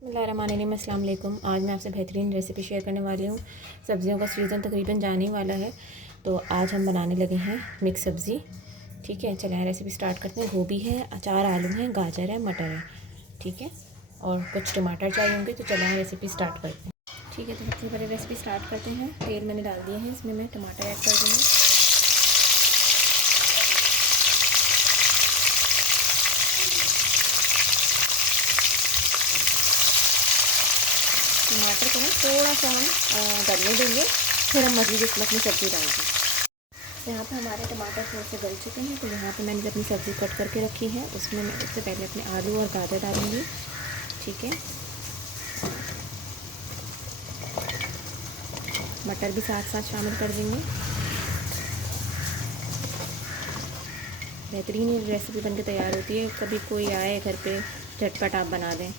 बिस्मिल्लाहिर्रहमानिर्रहीम, अस्सलाम वालेकुम। आज मैं आपसे बेहतरीन रेसिपी शेयर करने वाली हूँ। सब्ज़ियों का सीज़न तकरीबन जाने ही वाला है, तो आज हम बनाने लगे हैं मिक्स सब्ज़ी। ठीक है, चलें रेसिपी स्टार्ट करते हैं। गोभी है, 4 आलू हैं, गाजर है, मटर है, ठीक है, और कुछ टमाटर चाहिए होंगे। तो चलें रेसिपी स्टार्ट करते हैं। ठीक है, तो सबसे पहले रेसिपी स्टार्ट करते हैं। तेल मैंने डाल दिए हैं, इसमें मैं टमाटर ऐड कर दूँगी। टमाटर को ना थोड़ा सा हम गलने देंगे, फिर हम मज़ीद इसमें अपनी सब्ज़ी डालेंगे। यहाँ पे हमारे टमाटर थोड़े से गल चुके हैं, तो यहाँ पे मैंने अपनी सब्ज़ी कट करके रखी है, उसमें मैं सबसे पहले अपने आलू और गाजर डालूँगी। ठीक है, मटर भी साथ साथ शामिल कर देंगे। बेहतरीन ये रेसिपी बनके तैयार होती है। कभी कोई आए घर पे, झटपट आप बना दें।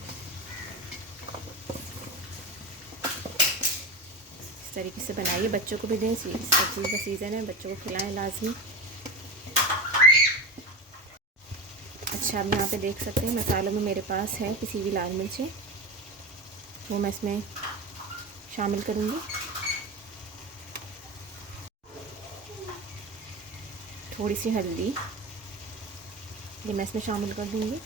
इस तरीके से बनाइए, बच्चों को भी दें। सब्ज़ी का सीज़न है, बच्चों को खिलाएं लाजमी। अच्छा, अब यहाँ पे देख सकते हैं मसालों में मेरे पास है पिसी हुई लाल मिर्चें, वो मैं इसमें शामिल करूँगी। थोड़ी सी हल्दी ये मैं इसमें शामिल कर दूँगी।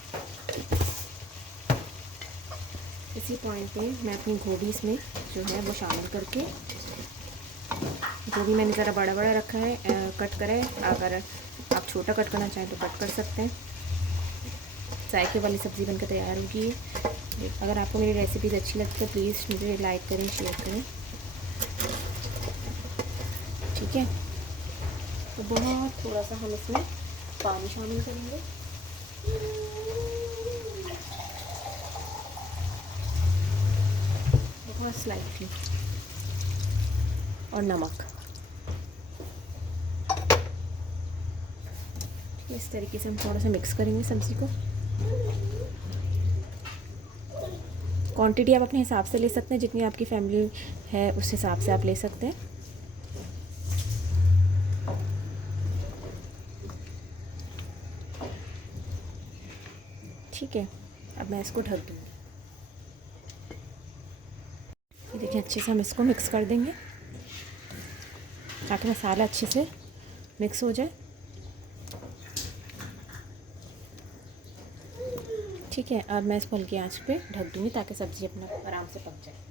इसी पॉइंट पे मैं अपनी गोभी इसमें जो है वो शामिल करके, गोभी मैंने ज़रा बड़ा बड़ा रखा है, कट करा है। अगर आप छोटा कट करना चाहें तो कट कर सकते हैं। जायके वाली सब्ज़ी बनकर तैयार होगी। अगर आपको मेरी रेसिपीज़ अच्छी लगती है तो प्लीज़ मुझे लाइक करें, शेयर करें। ठीक है, तो बहुत थोड़ा सा हम इसमें पानी शामिल करेंगे। बहुत स्लाइटली, और नमक। इस तरीके से हम थोड़ा सा मिक्स करेंगे सब्ज़ी को। क्वांटिटी आप अपने हिसाब से ले सकते हैं, जितनी आपकी फैमिली है उस हिसाब से आप ले सकते हैं। ठीक है, अब मैं इसको ढक दूँगी। ये देखिए, अच्छे से हम इसको मिक्स कर देंगे ताकि मसाला अच्छे से मिक्स हो जाए। ठीक है, अब मैं इसको हल्की आंच पे ढक दूँगी ताकि सब्ज़ी अपना आराम से पक जाए।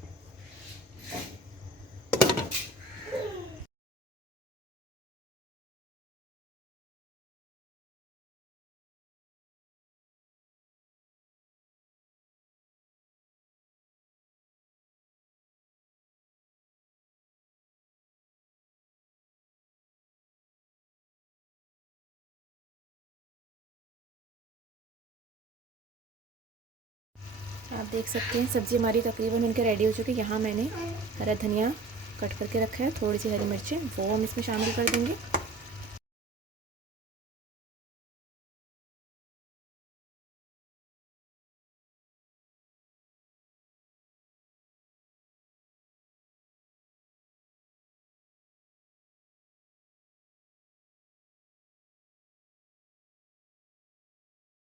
आप देख सकते हैं सब्ज़ी हमारी तकरीबन उनके रेडी हो चुकी है। यहाँ मैंने हरा धनिया कट करके रखा है, थोड़ी सी हरी मिर्चें, वो हम इसमें शामिल कर देंगे।